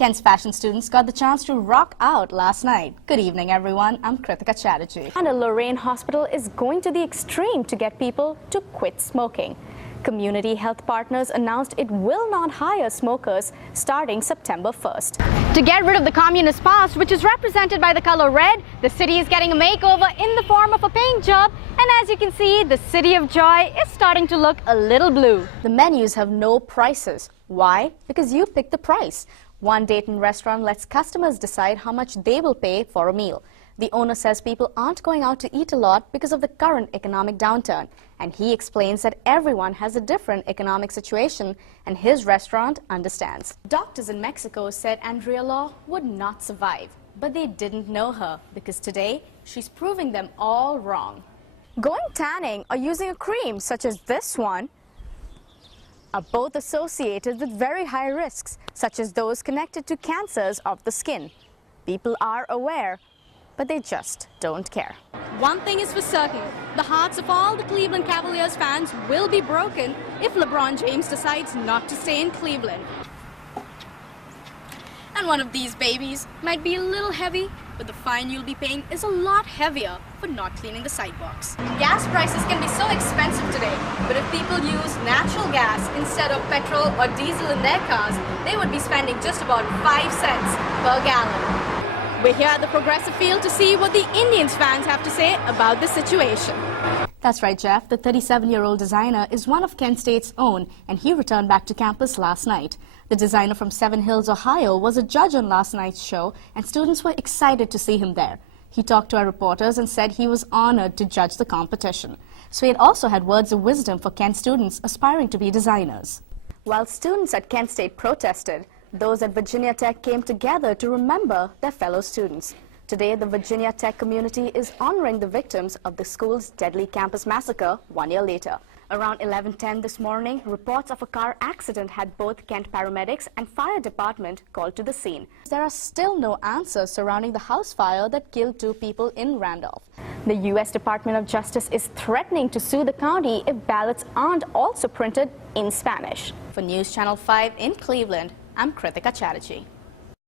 Kent's fashion students got the chance to rock out last night. Good evening, everyone. I'm Krittika Chatterjee. And a Lorraine hospital is going to the extreme to get people to quit smoking. Community health partners announced it will not hire smokers starting September 1st. To get rid of the communist past, which is represented by the color red, the city is getting a makeover in the form of a paint job. And as you can see, the City of Joy is starting to look a little blue. The menus have no prices. Why? Because you pick the price. One Dayton restaurant lets customers decide how much they will pay for a meal. The owner says people aren't going out to eat a lot because of the current economic downturn. And he explains that everyone has a different economic situation, and his restaurant understands. Doctors in Mexico said Andrea Law would not survive, but they didn't know her because today she's proving them all wrong. Going tanning or using a cream such as this one are both associated with very high risks, such as those connected to cancers of the skin. People are aware, but they just don't care. One thing is for certain, the hearts of all the Cleveland Cavaliers fans will be broken if LeBron James decides not to stay in Cleveland. And one of these babies might be a little heavy, but the fine you'll be paying is a lot heavier for not cleaning the sidewalks. Gas prices can be so expensive today, but if people use natural gas instead of petrol or diesel in their cars, they would be spending just about 5 cents per gallon. We're here at the Progressive Field to see what the Indians fans have to say about the situation. That's right, Jeff. The 37-year-old designer is one of Kent State's own, and he returned back to campus last night. The designer from Seven Hills, Ohio, was a judge on last night's show, and students were excited to see him there. He talked to our reporters and said he was honored to judge the competition. So he had also had words of wisdom for Kent students aspiring to be designers. While students at Kent State protested, those at Virginia Tech came together to remember their fellow students. Today, the Virginia Tech community is honoring the victims of the school's deadly campus massacre 1 year later. Around 11:10 this morning, reports of a car accident had both Kent paramedics and fire department called to the scene. There are still no answers surrounding the house fire that killed 2 people in Randolph. The U.S. Department of Justice is threatening to sue the county if ballots aren't also printed in Spanish. For News Channel 5 in Cleveland, I'm Krittika Chatterjee.